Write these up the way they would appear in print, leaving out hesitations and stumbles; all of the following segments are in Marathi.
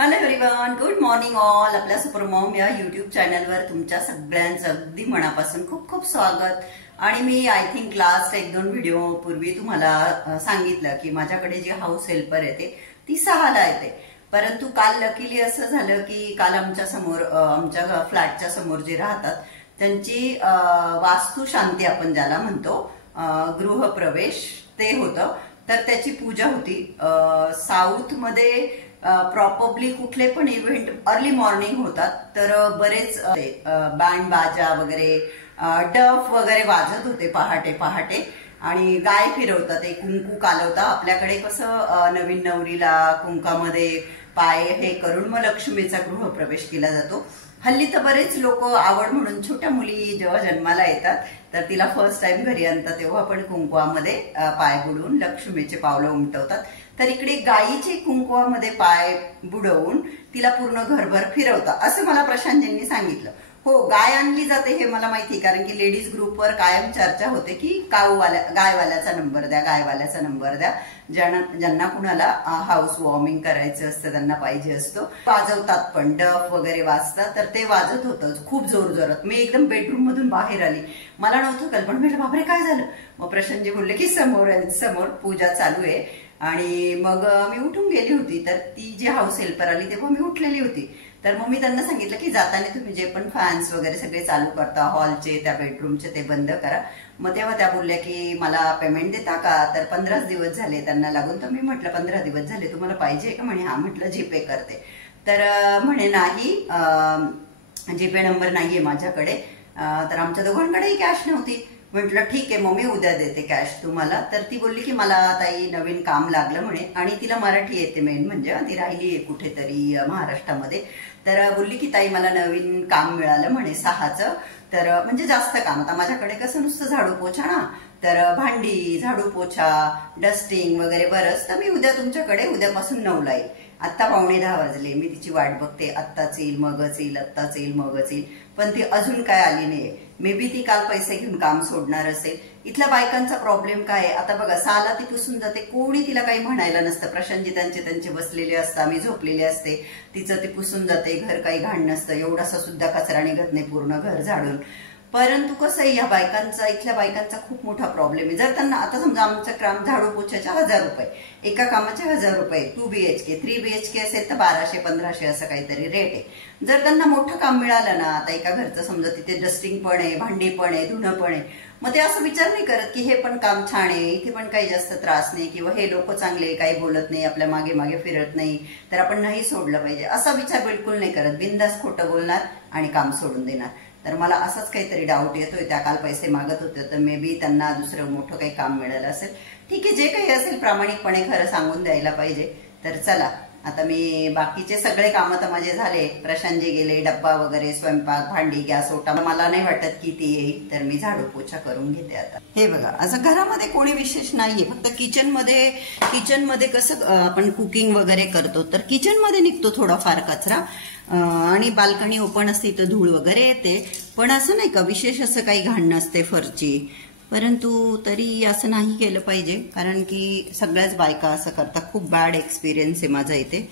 Hello everyone, good morning all. आपल्या सुपर मॉम या युट्यूब चॅनलवर तुमच्या सगळ्यांचं अगदी मनापासून खूप खूप स्वागत. आणि मी आय थिंक लास्ट 1-2 व्हिडिओ पूर्वी तुम्हाला सांगितलं की माझ्याकडे जी हाऊस हेल्पर येते ती 6ला येते. परंतु काल लकीली असं झालं की काल आमच्या समोर आमच्या फ्लॅटच्या समोर जे राहतात त्यांची वास्तुशांती आपण ज्याला म्हणतो गृहप्रवेश ते होतं. तर त्याची पूजा होती. साऊथ मध्ये प्रॉपरली कुठले पण इव्हेंट अर्ली मॉर्निंग होतात तर बरेच बँड बाजा वगैरे डफ वगैरे वाजत होते पहाटे पहाटे आणि गाय फिरवतात, एक कुंकू कालवता. आपल्याकडे कसं नवीन नवरीला कुंकामध्ये पाय हे करून मग लक्ष्मीचा गृहप्रवेश केला जातो. हल्ली तर बरेच लोक आवड म्हणून छोट्या मुली जेव्हा जन्माला येतात तर तिला फर्स्ट टाइम घरी आणतात तेव्हा पण कुंकवामध्ये पाय बुडवून लक्ष्मीचे पावलं उमटवतात. तर इकडे गायीचे कुंकवामध्ये पाय बुडवून तिला पूर्ण घरभर फिरवतात असं मला प्रशांतजींनी सांगितलं. हो, गाय आणली जाते हे मला माहिती, कारण की लेडीज ग्रुपवर कायम चर्चा होते की गायवाल्याचा नंबर द्या, गायवाल्याचा नंबर द्या. ज्यांना कुणाला हाऊस वॉर्मिंग करायचं असतं त्यांना पाहिजे असतो. वाजवतात पण डफ वगैरे वाजतात तर ते वाजत होतं खूप जोर जोरात. मी एकदम बेडरूम मधून बाहेर आली, मला नव्हतं कल्पना. म्हटलं बापरे काय झालं. मग प्रशांतजी बोलले की समोर पूजा चालू आहे. आणि मग मी उठून गेली होती तर ती जी हाऊस हेल्पर आली तेव्हा मी उठलेली होती. तर मग मी त्यांना सांगितलं की जाताना तुम्ही जे पण फॅन्स वगैरे सगळे चालू करता हॉलचे त्या बेडरूमचे ते बंद करा. मग तेव्हा त्या बोलल्या की मला पेमेंट देता का. तर 15 दिवस झाले त्यांना लागून. तर मी म्हटलं 15 दिवस झाले तुम्हाला पाहिजे का. म्हणे हा. म्हटलं जीपे करते. तर म्हणे नाही, जीपे नंबर नाहीये माझ्याकडे. तर आमच्या दोघांकडेही कॅश नव्हती. म्हटलं ठीक आहे मग मी उद्या देते कॅश तुम्हाला. तर ती बोलली की मला ताई नवीन काम लागलं म्हणे आणि तिला मराठी येते मेन म्हणजे, ती राहिली आहे कुठेतरी महाराष्ट्रामध्ये. तर बोलली की ताई मला नवीन काम मिळालं म्हणे 6चं. तर म्हणजे जास्त काम. आता माझ्याकडे कसं नुसतं झाडू पोछा ना, तर भांडी झाडू पोछा डस्टिंग वगैरे बरंच. तर मी उद्या तुमच्याकडे उद्यापासून 9ला येईल. आत्ता 9:45 वाजले. मी तिची वाट बघते, आत्ताच येईल मगच येईल, आत्ताच येईल मगच येईल. पण ती अजून काय आली नाहीये. मे बी ती काल पैसे घेऊन काम सोडणार असेल. इथल्या बायकांचा प्रॉब्लेम काय आहे आता बघा, 6ला ती पुसून जाते, कोणी तिला काही म्हणायला नसतं. प्रशांतजी त्यांचे बसलेले असतात, मी झोपलेले असते, तिचं ती पुसून जाते, घर काही घाण नसतं, एवढासा सुद्धा कचरा निघत नाही पूर्ण घर झाडून. परंतु कसं आहे या बायकांचा, इथल्या बायकांचा खूप मोठा प्रॉब्लेम आहे. जर त्यांना आता समजा आमचं काम झाडू पोछ्याच्या 1000 रुपये, एका कामाचे 1000 रुपये, 2 BHK 3 BHK असेल तर 1200-1500 असं काहीतरी रेट आहे. जर त्यांना मोठं काम मिळालं ना, आता एका घरचं समजा तिथे डस्टिंग पण आहे, भांडी पण आहे, धुणं पण आहे, मग ते असं विचार नाही करत की हे पण काम छान आहे, इथे पण काही जास्त त्रास नाही, किंवा हे लोक चांगले काही बोलत नाही, आपल्या मागे मागे फिरत नाही, तर आपण नाही सोडलं पाहिजे असा विचार बिलकुल नाही करत. बिनधास्त खोटं बोलणार आणि काम सोडून देणार. तर मला असाच काहीतरी डाऊट येतोय. त्या काल पैसे मागत होते तर मे बी त्यांना दुसरं मोठं काही काम मिळालं असेल. ठीक आहे, जे काही असेल प्रामाणिकपणे खरं सांगून द्यायला पाहिजे. तर चला आता मी बाकीचे सगळे कामं तर माझे झाले. प्रशांतजी गेले, डब्बा वगैरे स्वयंपाक भांडी गॅस ओटा. मला नाही वाटत की ती येईल तर मी झाडू पोछा करून घेते आता. हे बघा असं घरामध्ये कोणी विशेष नाहीये, फक्त किचनमध्ये कसं आपण कुकिंग वगैरे करतो तर किचनमध्ये निघतो थोडाफार कचरा. आणि बाल्कनी ओपन असते तर धूळ वगैरे येते, पण असं नाही का विशेष असं काही घाण नसते फरची. परंतु तरी असं नाही केलं पाहिजे, कारण की सगळ्याच बायका असं करतात. खूप बॅड एक्सपिरियन्स आहे माझा इथे.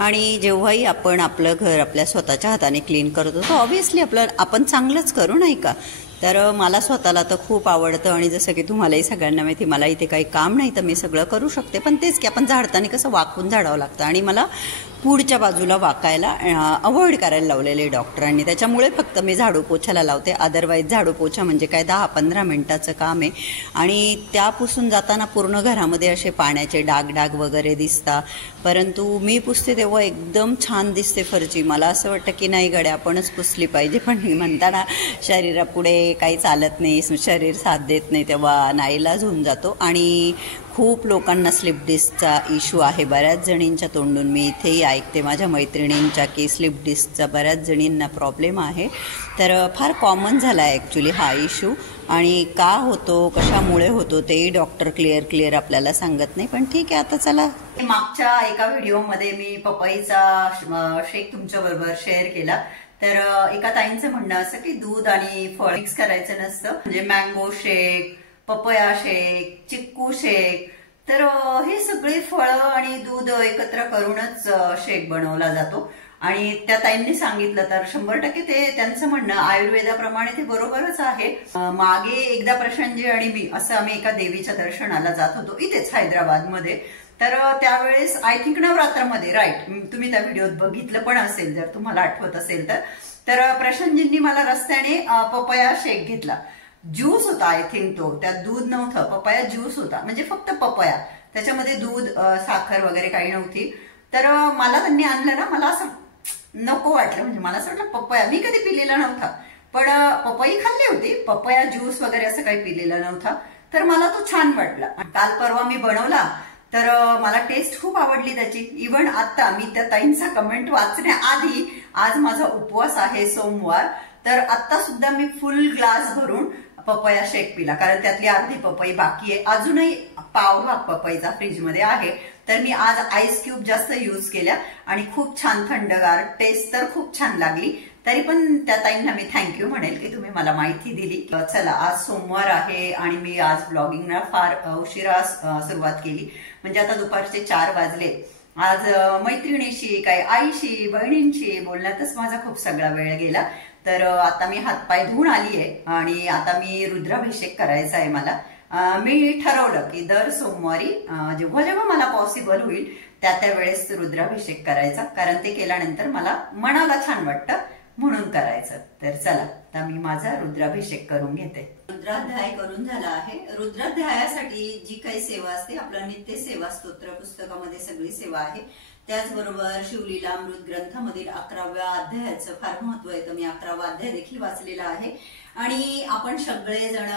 आणि जेव्हाही आपण आपलं घर आपल्या स्वतःच्या हाताने क्लीन करतो तर ऑब्व्हियसली आपण चांगलंच करू नाही का. तर मला स्वतःला तर खूप आवडतं आणि जसं की तुम्हालाही सगळ्यांना माहिती, मला इथे काही काम नाही तर मी सगळं करू शकते. पण तेच की आपण झाडताना कसं वाकून झाडावं लागतं आणि मला पुढच्या बाजूला वाकायला अवॉइड करायला लावलेले डॉक्टरांनी. त्याच्यामुळे फक्त मी झाडू पोछाला लावते. अदरवाईज झाडू पोछा म्हणजे काय 10-15 मिनिटाचं काम आहे. आणि त्या पुसून जाताना पूर्ण घरामध्ये असे पाण्याचे डाग वगैरे दिसतात. परंतु मी पुसते तेव्हा एकदम छान दिसते फरची. मला असं वाटतं की नाही गड्या आपणच पुसली पाहिजे, पण म्हणताना शरीरापुढे काही चालत नाही, शरीर साथ देत नाही, तेव्हा नाईलाज होऊन जातो. आणि खूप लोकांना स्लिप डिस्कचा इश्यू आहे बऱ्याच जणींच्या तोंडून. मी इथेही ऐकते माझ्या मैत्रिणींच्या की स्लिप डिस्कचा बऱ्याच जणींना प्रॉब्लेम आहे. तर फार कॉमन झाला आहे ॲक्च्युली हा इश्यू. आणि का होतो कशामुळे होतो तेही डॉक्टर क्लिअर आपल्याला सांगत नाही. पण ठीक आहे, आता चला. मागच्या एका व्हिडिओमध्ये मी पपईचा शेक तुमच्या बरोबर शेअर केला. तर एका ताईंचं म्हणणं असं की दूध आणि फळ मिक्स करायचं नसतं, म्हणजे मँगो शेक, पपया शेक, चिक्कू शेक, तर हे सगळे फळं आणि दूध एकत्र करूनच शेक बनवला जातो. आणि त्या ताईंनी सांगितलं तर 100% ते त्यांचं म्हणणं आयुर्वेदाप्रमाणे ते बरोबरच आहे. मागे एकदा प्रशांतजी आणि मी असं आम्ही एका देवीच्या दर्शनाला जात होतो इथेच हैदराबादमध्ये. तर त्यावेळेस आय थिंक नवरात्रामध्ये, राईट, तुम्ही त्या व्हिडिओत बघितलं पण असेल जर तुम्हाला आठवत असेल तर प्रशांतजींनी मला रस्त्याने पपया शेक घेतला. ज्यूस होता आय थिंक तो, त्यात दूध नव्हतं, पपया ज्यूस होता, म्हणजे फक्त पपया, त्याच्यामध्ये दूध साखर वगैरे काही नव्हती. तर मला त्यांनी आणलं ना, मला असं नको वाटलं, म्हणजे मला असं वाटलं पपया मी कधी पिलेला नव्हता, पण पपई खाल्ली होती, पपया ज्यूस वगैरे असं काही पिलेला नव्हता. तर मला तो छान वाटला. काल परवा मी बनवला तर मला टेस्ट खूप आवडली त्याची. इव्हन आता मी त्या ताईंचा कमेंट वाचण्याआधी, आज माझा उपवास आहे सोमवार, तर आता सुद्धा मी फुल ग्लास भरून पपया शेक पिला, कारण त्यातली अर्धी पपई बाकी आहे, अजूनही पाव भाग पपईचा फ्रीजमध्ये आहे. तर मी आज आईस क्यूब जास्त यूज केल्या आणि खूप छान थंडगार, टेस्ट तर खूप छान लागली. तरी पण त्या ताईंना मी थँक्यू म्हणेल की तुम्ही मला माहिती दिली. चला, आज सोमवार आहे आणि मी आज ब्लॉगिंगला फार उशिरा सुरुवात केली, म्हणजे आता दुपारचे 4 वाजले. आज मैत्रिणीशी, काही आईशी, बहिणींशी बोलण्यातच माझा खूप सगळा वेळ गेला. तर आता मी हातपाय धुवून आली आहे आणि आता मी रुद्राभिषेक करायचा आहे मला. मी ठरवलं की दर सोमवारी जेव्हा जेव्हा मला पॉसिबल होईल त्या वेळेस रुद्राभिषेक करायचा, कारण ते केल्यानंतर मला मनाला छान वाटतं म्हणून करायचं. तर चला, आता मी माझा रुद्राभिषेक करून घेते. रुद्राध्याय करून झाला आहे. रुद्राध्यायासाठी जी काही सेवा असते, आपलं नित्य सेवा स्तोत्र पुस्तकामध्ये सगळी सेवा आहे. त्याचबरोबर शिवलीलामृत ग्रंथामधील 11व्या अध्यायाचं फार महत्व आहे. तर मी 11वा अध्याय देखील वाचलेला आहे आणि आपण सगळेजण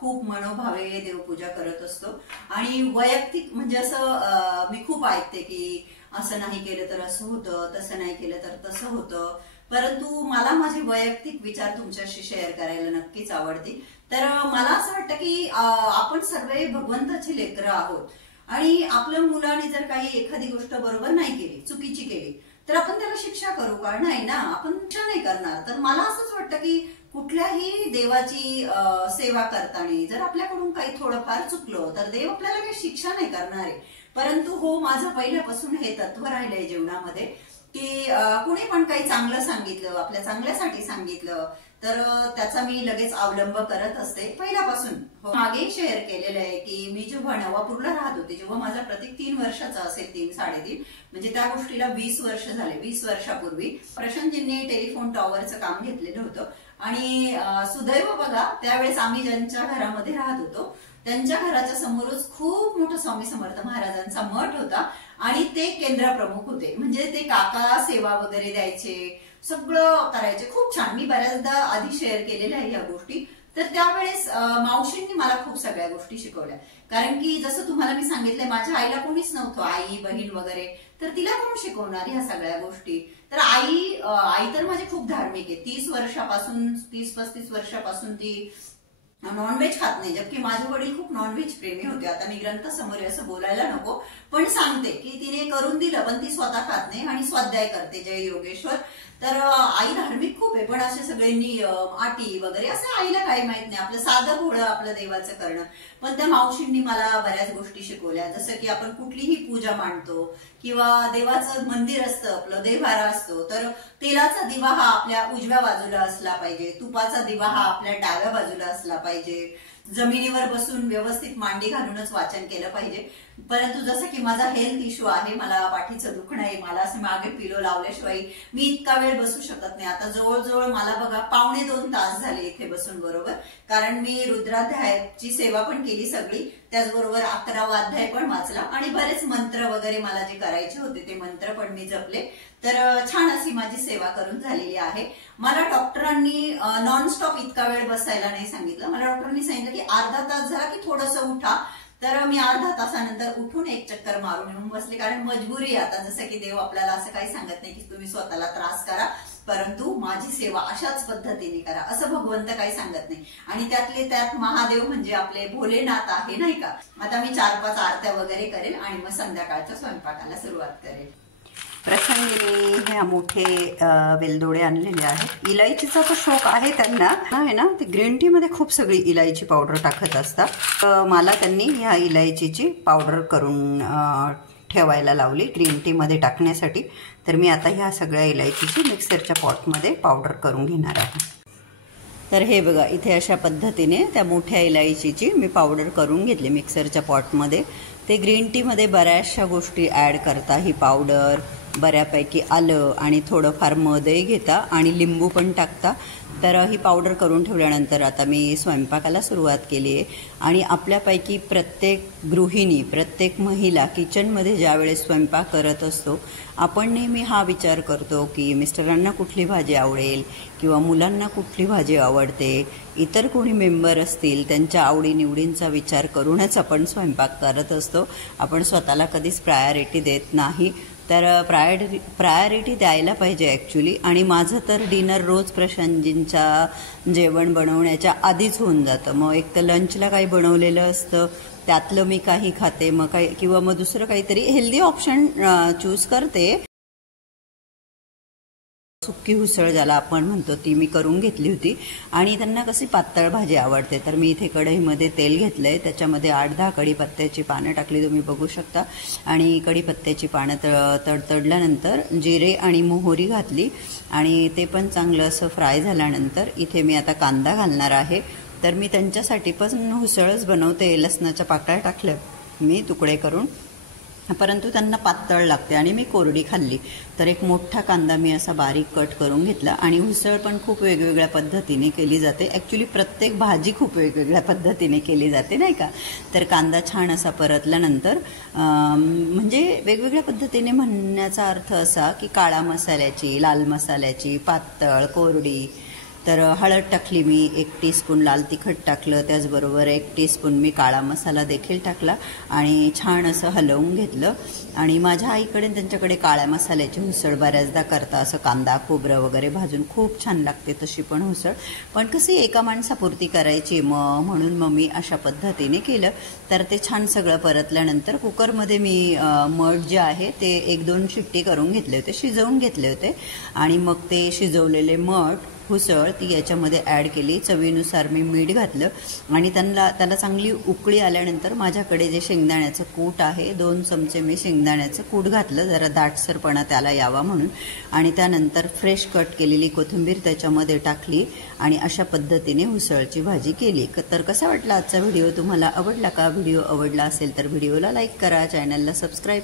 खूप मनोभावे देवपूजा करत असतो. आणि वैयक्तिक म्हणजे असं मी खूप ऐकते की असं नाही केलं तर असं होतं, तसं नाही केलं तर तसं होतं, परंतु मला माझे वैयक्तिक विचार तुमच्याशी शेअर करायला नक्कीच आवडते. तर मला असं वाटतं की आपण सर्व भगवंताची लेकरं आहोत आणि आपल्या मुलाने जर काही एखादी गोष्ट बरोबर नाही केली, चुकीची केली, तर आपण त्याला शिक्षा करू का? नाही ना, आपण शिक्षा नाही करणार. तर मला असंच वाटतं की कुठल्याही देवाची सेवा करताना जर आपल्याकडून काही थोडंफार चुकलं तर देव आपल्याला काही शिक्षा नाही करणार आहे. परंतु हो, माझं पहिल्यापासून हे तत्व राहिलंय जीवनामध्ये की कुणी पण काही चांगलं सांगितलं, आपल्या चांगल्यासाठी सांगितलं, तर त्याचा मी लगेच अवलंब करत असते पहिल्यापासून. मागे शेअर केलेलं आहे की मी जेव्हा नवापूरला राहत होते, जेव्हा माझा प्रतीक 3 वर्षाचा असेल, 3-3.5, म्हणजे त्या गोष्टीला 20 वर्ष झाले. 20 वर्षापूर्वी प्रशांतजींनी टेलिफोन टॉवरचं काम घेतलेलं होतं आणि सुदैव बघा, त्यावेळेस आम्ही ज्यांच्या घरामध्ये राहत होतो त्यांच्या घराच्या समोरच खूप मोठा स्वामी समर्थ महाराजांचा मठ होता आणि ते केंद्र प्रमुख होते. म्हणजे ते काका सेवा वगैरे द्यायचे, सगळं करायचे, खूप छान. मी बऱ्याचदा आधी शेअर केलेल्या आहे या गोष्टी. तर त्यावेळेस मावशींनी मला खूप सगळ्या गोष्टी शिकवल्या, कारण की जसं तुम्हाला मी सांगितलंय, माझ्या आईला कोणीच नव्हतं, आई बहीण वगैरे, तर तिला कोण शिकवणार ह्या सगळ्या गोष्टी. तर आई तर माझी खूप धार्मिक आहे. 30-35 वर्षापासून ती नॉनव्हेज खात नाही, जबकि माझे वडील खूप नॉनव्हेज प्रेमी होते. आता मी ग्रंथासमोर असं बोलायला नको, पण सांगते की तिने करून दिलं, पण ती स्वतः खात नाही आणि स्वाध्याय करते. जय योगेश्वर. तर आई धार्मिक खूप आहे, पण असे सगळे नियम अटी वगैरे असं आईला काही माहित नाही. आपलं साधं भोळं आपलं देवाचं करणं. पण त्या मावशींनी मला बऱ्याच गोष्टी शिकवल्या, जसं की आपण कुठलीही पूजा मांडतो किंवा देवाचं मंदिर असतं, आपलं देव्हारा असतो, तर तेलाचा दिवा हा आपल्या उजव्या बाजूला असला पाहिजे, तुपाचा दिवा हा आपल्या डाव्या बाजूला असला पाहिजे, जमिनीवर बसून व्यवस्थित मांडी घालूनच वाचन केलं पाहिजे. परंतु जसं की माझा हेल्थ इश्यू आहे, मला पाठीचं दुखणं आहे, मला असं मागे पिलो लावल्याशिवाय मी इतका वेळ बसू शकत नाही. आता जवळजवळ मला बघा 1.25 तास झाले इथे बसून, बरोबर, कारण मी रुद्राध्यायाची सेवा पण केली सगळी, त्याचबरोबर 11वा अध्याय पण वाचला आणि बरेच मंत्र वगैरे मला जे करायचे होते ते मंत्र पण मी जपले. तर छान अशी माझी सेवा करून झालेली आहे. मला डॉक्टरांनी नॉनस्टॉप इतका वेळ बसायला नाही सांगितलं. मला डॉक्टरांनी सांगितलं की अर्धा तास झाला की थोडंसं उठा. तर मी अर्धा तासानंतर उठून एक चक्कर मारून येऊन बसले, कारण मजबुरी आहे. आता जसं की देव आपल्याला असं काही सांगत नाही की तुम्ही स्वतःला त्रास करा, परंतु माझी सेवा अशाच पद्धतीने करा, असं भगवंत काही सांगत नाही. आणि त्यातले त्यात महादेव म्हणजे आपले भोलेनाथ आहे, नाही का. आता मी 4-5 आरत्या वगैरे करेल आणि मग संध्याकाळच्या स्वयंपाकाला सुरुवात करेल. प्रसंगीने ह्या मोठे वेलदोडे आणलेले आहेत. इलायचीचा तो शौक आहे त्यांना आहे ना, ते ग्रीन टी मध्ये खूप सगळी इलायची पावडर टाकत असतात. मला त्यांनी ह्या इलायचीची पावडर करून ठेवायला लावली ग्रीन टी मध्ये टाकण्यासाठी. तर मी आता ह्या सगळ्या इलायचीची मिक्सरच्या पॉटमध्ये पावडर करून घेणार आहे. तर हे बघा, इथे अशा पद्धतीने त्या मोठ्या इलायचीची मी पावडर करून घेतली मिक्सरच्या पॉटमध्ये. ते ग्रीन टीमध्ये बऱ्याचशा गोष्टी ॲड करता, ही पावडर बऱ्यापैकी आलं आणि थोडंफार मधही घेता आणि लिंबू पण टाकता. तर ही पावडर करून ठेवल्यानंतर आता मी स्वयंपाकाला सुरुवात केली आहे. आणि आपल्यापैकी प्रत्येक गृहिणी, प्रत्येक महिला किचनमध्ये ज्यावेळेस स्वयंपाक करत असतो, आपण नेहमी हा विचार करतो की मिस्टरांना कुठली भाजी आवडेल किंवा मुलांना कुठली भाजी आवडते, इतर कोणी मेंबर असतील त्यांच्या आवडीनिवडींचा विचार करूनच आपण स्वयंपाक करत असतो. आपण स्वतःला कधीच प्रायोरिटी देत नाही. तर प्रायोरिटी द्यायला पाहिजे ॲक्च्युली. आणि माझं तर डिनर रोज प्रशांतजींच्या जेवण बनवण्याच्या आधीच होऊन जातं. मग एक तर लंचला काही बनवलेलं असतं, त्यातलं मी काही खाते, मग काही किंवा मग दुसरं काहीतरी हेल्दी ऑप्शन चूज करते. सुक्की उसळ ज्याला आपण म्हणतो ती मी करून घेतली होती. आणि त्यांना कशी पातळ भाजी आवडते, तर मी इथे कढईमध्ये तेल घेतलंय, त्याच्यामध्ये 8-10 कढीपत्त्याची पानं टाकली, तुम्ही बघू शकता. आणि कढीपत्त्याची पानं तडतडल्यानंतर जिरे आणि मोहरी घातली आणि ते पण चांगलं असं फ्राय झाल्यानंतर इथे मी आता कांदा घालणार आहे. तर मी त्यांच्यासाठी पण उसळच बनवते, लसणाच्या पाकळ्या टाकल्या मी तुकडे करून, परंतु त्यांना पातळ लागते आणि मी कोरडी खाल्ली. तर एक मोठा कांदा मी असा बारीक कट करून घेतला. आणि उसळ पण खूप वेगवेगळ्या पद्धतीने केली जाते. ॲक्च्युली प्रत्येक भाजी खूप वेगवेगळ्या पद्धतीने केली जाते, नाही का. तर कांदा छान असा परतल्यानंतर म्हणजे वेगवेगळ्या पद्धतीने म्हणण्याचा अर्थ असा की काळा मसाल्याची, लाल मसाल्याची, पातळ, कोरडी. तर हळद टाकली मी, 1 टीस्पून लाल तिखट टाकलं, त्याचबरोबर 1 टीस्पून मी काळा मसाला देखील टाकला आणि छान असं हलवून घेतलं. आणि माझ्या आईकडे त्यांच्याकडे काळ्या मसाल्याची उसळ बऱ्याचदा करता, असं कांदा खोबरं वगैरे भाजून खूप छान लागते तशी पण उसळ. पण कशी एका माणसापुरती करायची, म्हणून मग मी अशा पद्धतीने केलं. तर ते छान सगळं परतल्यानंतर कुकरमध्ये मी मठ जे आहे ते 1-2 शिट्टी करून घेतले होते, शिजवून घेतले होते. आणि मग ते शिजवलेले मठ उसळ ती याच्यामध्ये ॲड केली. चवीनुसार मी मीठ घातलं आणि त्याला चांगली उकळी आल्यानंतर माझ्याकडे जे शेंगदाण्याचं कूट आहे, 2 चमचे मी शेंगदाण्याचं कूट घातलं, जरा दाटसरपणा त्याला यावा म्हणून. आणि त्यानंतर फ्रेश कट केलेली कोथिंबीर त्याच्यामध्ये टाकली आणि अशा पद्धतीने उसळची भाजी केली. तर कसा वाटला आजचा व्हिडिओ? तुम्हाला आवडला का? व्हिडिओ आवडला असेल तर व्हिडिओला लाईक करा, चॅनलला सबस्क्राईब